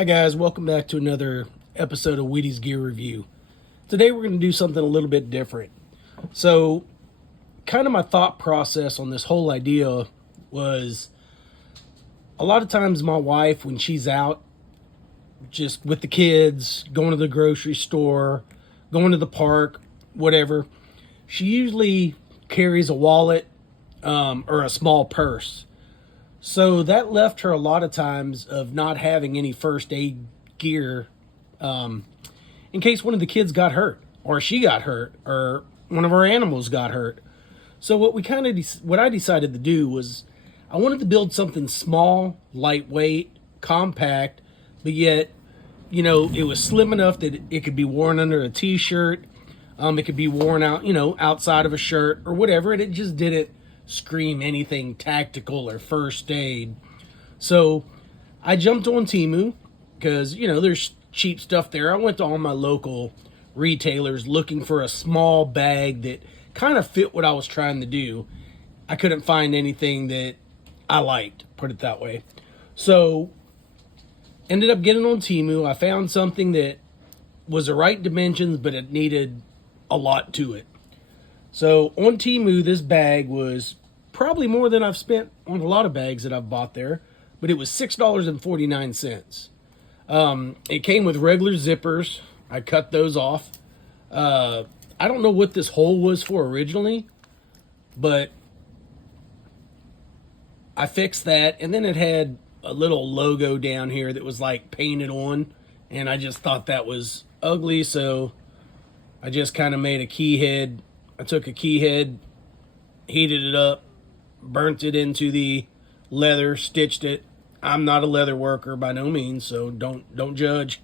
Hi guys, welcome back to another episode of Wheaties Gear Review. Today we're going to do something a little bit different. So, kind of my thought process on this whole idea was a lot of times my wife, when she's out just with the kids, going to the grocery store, going to the park, whatever, she usually carries a wallet or a small purse. So that left her a lot of times of not having any first aid gear in case one of the kids got hurt, or she got hurt, or one of our animals got hurt. So what I decided to do was I wanted to build something small, lightweight, compact, but yet, it was slim enough that it could be worn under a t-shirt. It could be worn out, outside of a shirt or whatever, and it just didn't scream anything tactical or first aid. So I jumped on Temu because, there's cheap stuff there. I went to all my local retailers looking for a small bag that kind of fit what I was trying to do. I couldn't find anything that I liked, put it that way. So ended up getting on Temu. I found something that was the right dimensions, but it needed a lot to it. So on Temu, this bag was probably more than I've spent on a lot of bags that I've bought there, but it was $6.49. It came with regular zippers. I cut those off. I don't know what this hole was for originally, but I fixed that, and then it had a little logo down here that was like painted on, and I just thought that was ugly, so I just kind of made a key head. I took a key head, heated it up, burnt it into the leather, stitched it. I'm not a leather worker by no means, so don't judge.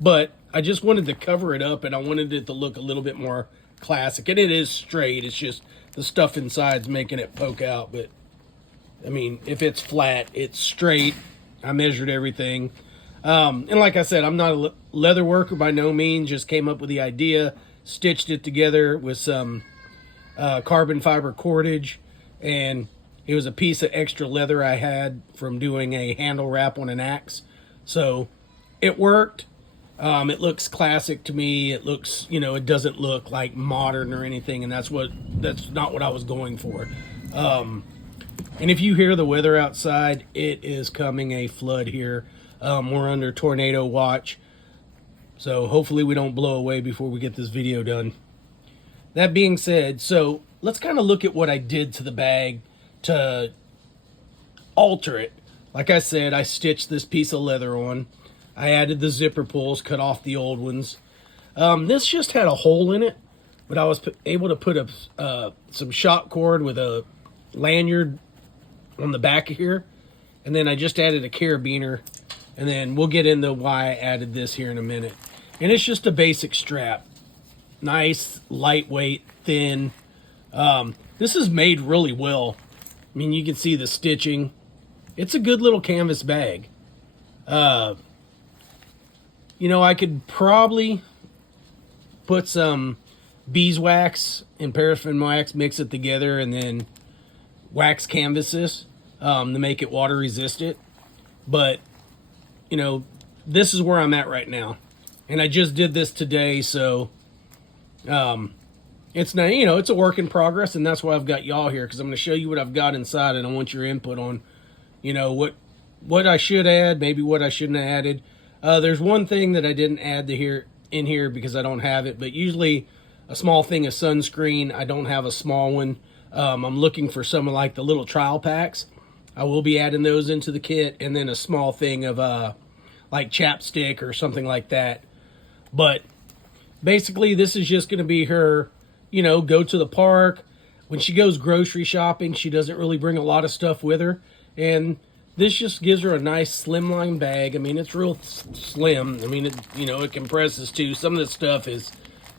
But I just wanted to cover it up, and I wanted it to look a little bit more classic. And it is straight. It's just the stuff inside's making it poke out. But, I mean, if it's flat, it's straight. I measured everything. And like I said, I'm not a leather worker by no means. Just came up with the idea, stitched it together with some carbon fiber cordage, and it was a piece of extra leather I had from doing a handle wrap on an axe. So it worked. It looks classic to me. It looks, it doesn't look like modern or anything, and that's not what I was going for. And if you hear the weather outside, it is coming a flood here. We're under tornado watch, so hopefully we don't blow away before we get this video done. That being said, so let's kind of look at what I did to the bag to alter it. Like I said, I stitched this piece of leather on. I added the zipper pulls, cut off the old ones. This just had a hole in it, but I was able to put some shock cord with a lanyard on the back of here, and then I just added a carabiner, and then we'll get into why I added this here in a minute. And it's just a basic strap. Nice, lightweight, thin. This is made really well. I mean, you can see the stitching. It's a good little canvas bag. I could probably put some beeswax and paraffin wax, mix it together, and then wax canvas this to make it water resistant. But, this is where I'm at right now. And I just did this today, so it's not, it's a work in progress, and that's why I've got y'all here, because I'm going to show you what I've got inside, and I want your input on, what I should add, maybe what I shouldn't have added. There's one thing that I didn't add in here because I don't have it, but usually a small thing of sunscreen. I don't have a small one. I'm looking for some of like the little trial packs. I will be adding those into the kit, and then a small thing of like chapstick or something like that. But basically, this is just going to be her, go to the park. When she goes grocery shopping, she doesn't really bring a lot of stuff with her. And this just gives her a nice slimline bag. I mean, it's real slim. I mean, it compresses too. Some of the stuff has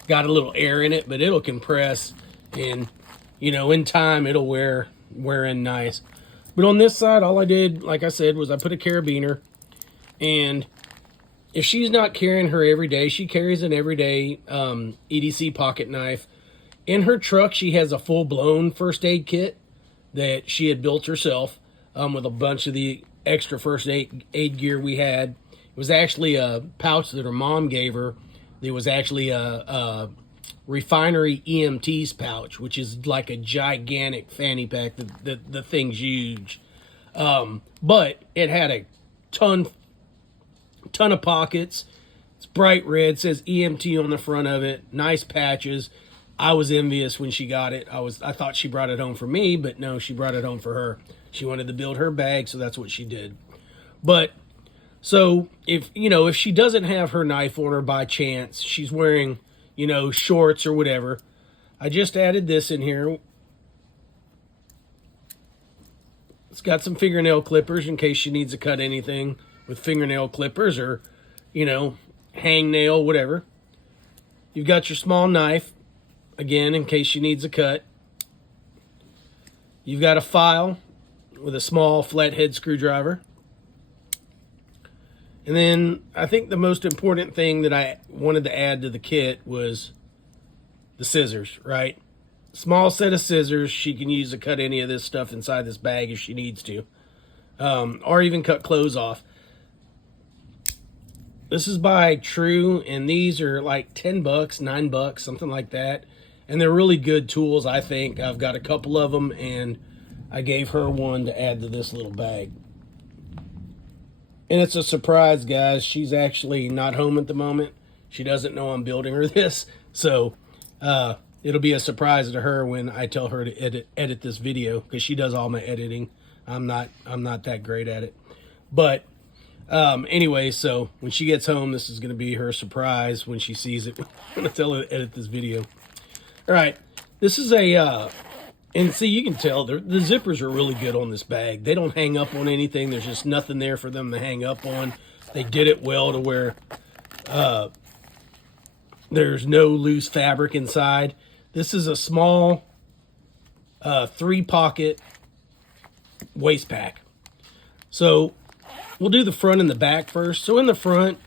got a little air in it, but it'll compress. And, in time, it'll wear in nice. But on this side, all I did, like I said, was I put a carabiner. And if she's not carrying her every day, she carries an everyday EDC pocket knife. In her truck, she has a full-blown first aid kit that she had built herself with a bunch of the extra first aid gear we had. was actually a pouch that her mom gave her. It was actually a refinery EMT's pouch, which is like a gigantic fanny pack. The thing's huge. But it had a ton of pockets. It's bright red, says EMT on the front of it. Nice patches. I was envious when she got it. I thought she brought it home for me, but no, she brought it home for her. She wanted to build her bag, so that's what she did. But so if she doesn't have her knife on her by chance, she's wearing, shorts or whatever, I just added this in here. It's got some fingernail clippers in case she needs to cut anything with fingernail clippers or, hangnail, whatever. You've got your small knife, again, in case she needs a cut. You've got a file with a small flathead screwdriver. And then I think the most important thing that I wanted to add to the kit was the scissors, right? Small set of scissors she can use to cut any of this stuff inside this bag if she needs to. Or even cut clothes off. This is by True, and these are like $10, $9, something like that. And they're really good tools, I think. I've got a couple of them, and I gave her one to add to this little bag. And it's a surprise, guys. She's actually not home at the moment. She doesn't know I'm building her this. So it'll be a surprise to her when I tell her to edit this video, because she does all my editing. I'm not that great at it. But anyway, so when she gets home, this is going to be her surprise when she sees it. I'm going to tell her to edit this video. All right. This is and see, you can tell the zippers are really good on this bag. They don't hang up on anything. There's just nothing there for them to hang up on. They did it well to where there's no loose fabric inside. This is a small 3-pocket waist pack. So we'll do the front and the back first. So in the front,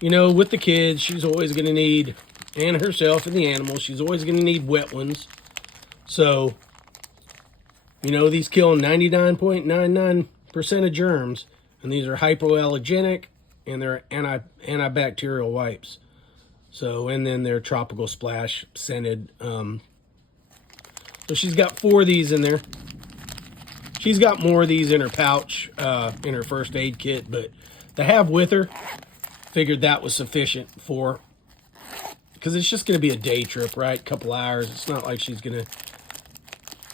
with the kids, she's always going to need, and herself and the animals, she's always going to need wet ones. So, these kill 99.99% of germs, and these are hypoallergenic, and they're antibacterial wipes. So, and then they're tropical splash scented. So she's got 4 of these in there. She's got more of these in her pouch, in her first aid kit, but to have with her, figured that was sufficient for, because it's just going to be a day trip, right? Couple hours. It's not like she's going to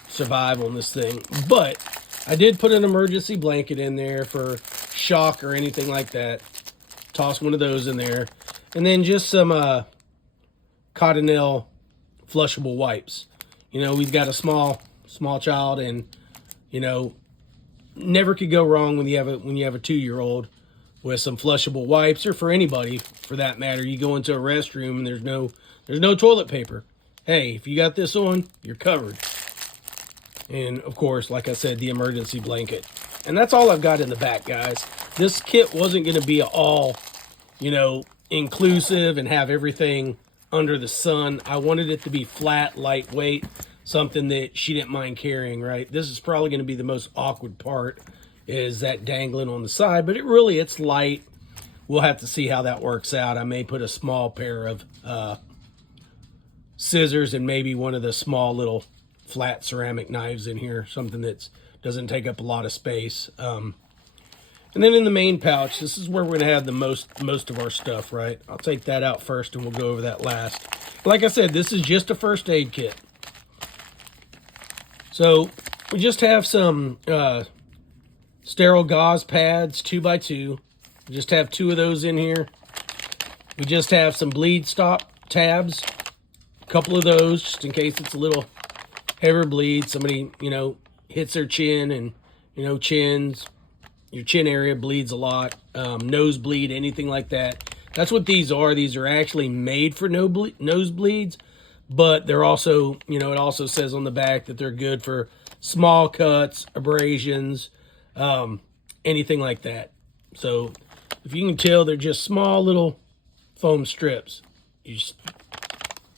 survive on this thing. But I did put an emergency blanket in there for shock or anything like that. Toss one of those in there. And then just some Cottonelle flushable wipes. We've got a small child, and never could go wrong when you have a 2-year-old with some flushable wipes, or for anybody for that matter. You go into a restroom and there's no toilet paper. Hey, if you got this on, you're covered. And of course, like I said, the emergency blanket. And that's all I've got in the back, guys. This kit wasn't going to be all, inclusive and have everything under the sun. I wanted it to be flat, lightweight, something that she didn't mind carrying, right? This is probably going to be the most awkward part, is that dangling on the side, but it's light. We'll have to see how that works out. I may put a small pair of scissors and maybe one of the small little flat ceramic knives in here, something that doesn't take up a lot of space. And then in the main pouch, this is where we're going to have the most of our stuff, right? I'll take that out first and we'll go over that last. Like I said, this is just a first aid kit. So we just have some sterile gauze pads, 2x2. We just have 2 of those in here. We just have some bleed stop tabs, a couple of those just in case it's a little heavier bleed. Somebody, hits their chin, and, your chin area bleeds a lot, nosebleed, anything like that. That's what these are. These are actually made for nosebleeds, but they're also, it also says on the back that they're good for small cuts, abrasions, anything like that. So if you can tell, they're just small little foam strips. You just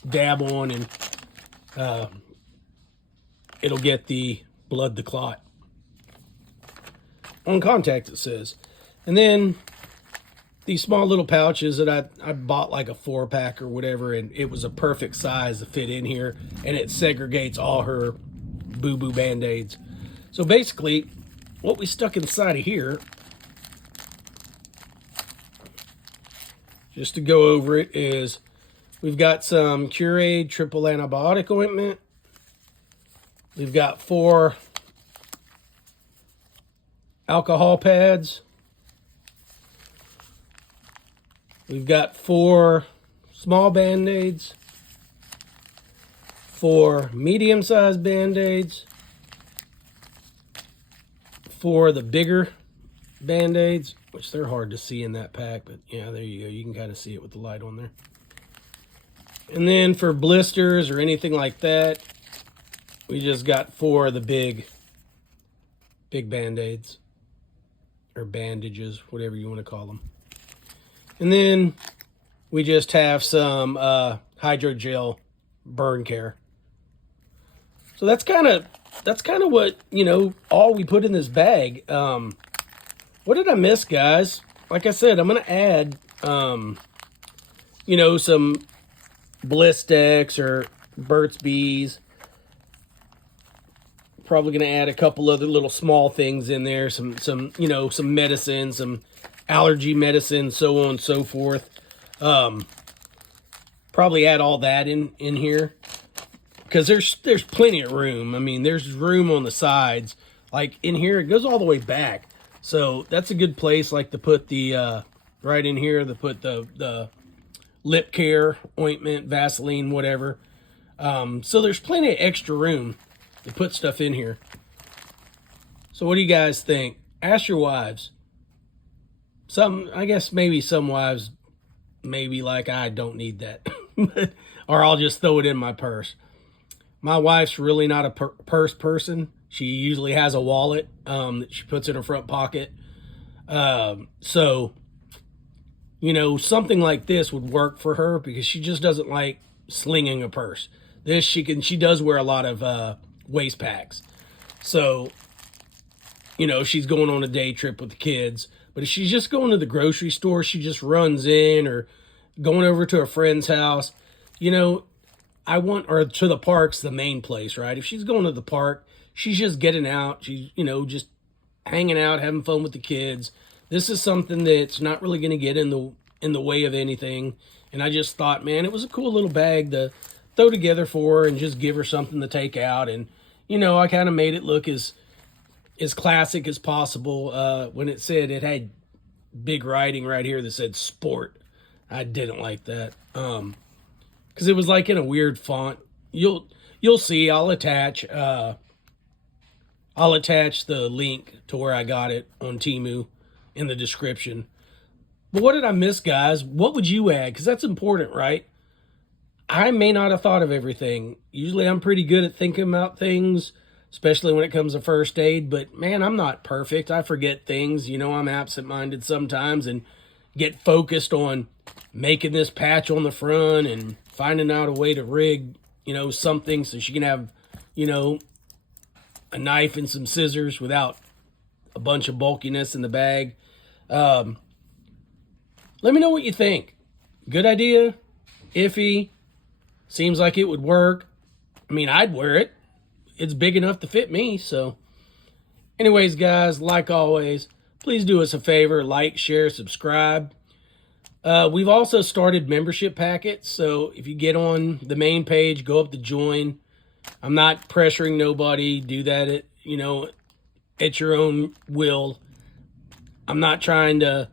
dab on, and it'll get the blood to clot. On contact, it says. And then these small little pouches that I bought like a 4-pack or whatever, and it was a perfect size to fit in here, and it segregates all her boo-boo Band-Aids. So basically, what we stuck inside of here, just to go over it, is we've got some Curade triple antibiotic ointment. We've got 4 alcohol pads. We've got 4 small Band-Aids, 4 medium-sized Band-Aids, 4 the bigger Band-Aids, which they're hard to see in that pack, but yeah, there you go. You can kind of see it with the light on there. And then for blisters or anything like that, we just got 4 of the big Band-Aids, or bandages, whatever you want to call them. And then we just have some hydrogel burn care. So that's kind of what, you know, all we put in this bag. What did I miss, guys? Like I said, I'm going to add, you know, some Blistex or Burt's Bees. Probably going to add a couple other little small things in there. Some you know, some medicine, some allergy medicine, so on and so forth. Probably add all that in here, because there's plenty of room. I mean, there's room on the sides. Like in here, it goes all the way back. So that's a good place, like to put the, right in here, to put the lip care, ointment, Vaseline, whatever. So there's plenty of extra room to put stuff in here. So what do you guys think? Ask your wives. I guess maybe some wives maybe like, I don't need that. Or I'll just throw it in my purse. My wife's really not a purse person. She usually has a wallet that she puts in her front pocket. So, you know, something like this would work for her, because she just doesn't like slinging a purse. She does wear a lot of waist packs. So, you know, she's going on a day trip with the kids. But if she's just going to the grocery store, she just runs in, or going over to a friend's house, you know, or to the park's the main place, right? If she's going to the park, she's just getting out. She's, you know, just hanging out, having fun with the kids. This is something that's not really going to get in the way of anything. And I just thought, man, it was a cool little bag to throw together for her and just give her something to take out. And, you know, I kind of made it look as classic as possible. When it said, it had big writing right here that said sport. I didn't like that. Because it was like in a weird font. You'll see. I'll attach the link to where I got it on Temu in the description. But what did I miss, guys? What would you add? Because that's important, right? I may not have thought of everything. Usually I'm pretty good at thinking about things, especially when it comes to first aid. But, man, I'm not perfect. I forget things. You know, I'm absent-minded sometimes and get focused on making this patch on the front and finding out a way to rig, you know, something so she can have, you know, a knife and some scissors without a bunch of bulkiness in the bag. Let me know what you think. Good idea? Iffy? Seems like it would work. I mean, I'd wear it. It's big enough to fit me, so. Anyways, guys, like always, please do us a favor. Like, share, subscribe. We've also started membership packets, so if you get on the main page, go up to join. I'm not pressuring nobody. Do that at, you know, at your own will. I'm not trying to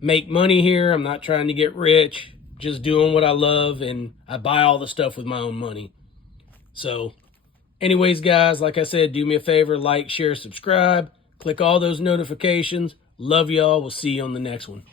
make money here. I'm not trying to get rich. Just doing what I love, and I buy all the stuff with my own money. So, anyways, guys, like I said, do me a favor. Like, share, subscribe. Click all those notifications. Love y'all. We'll see you on the next one.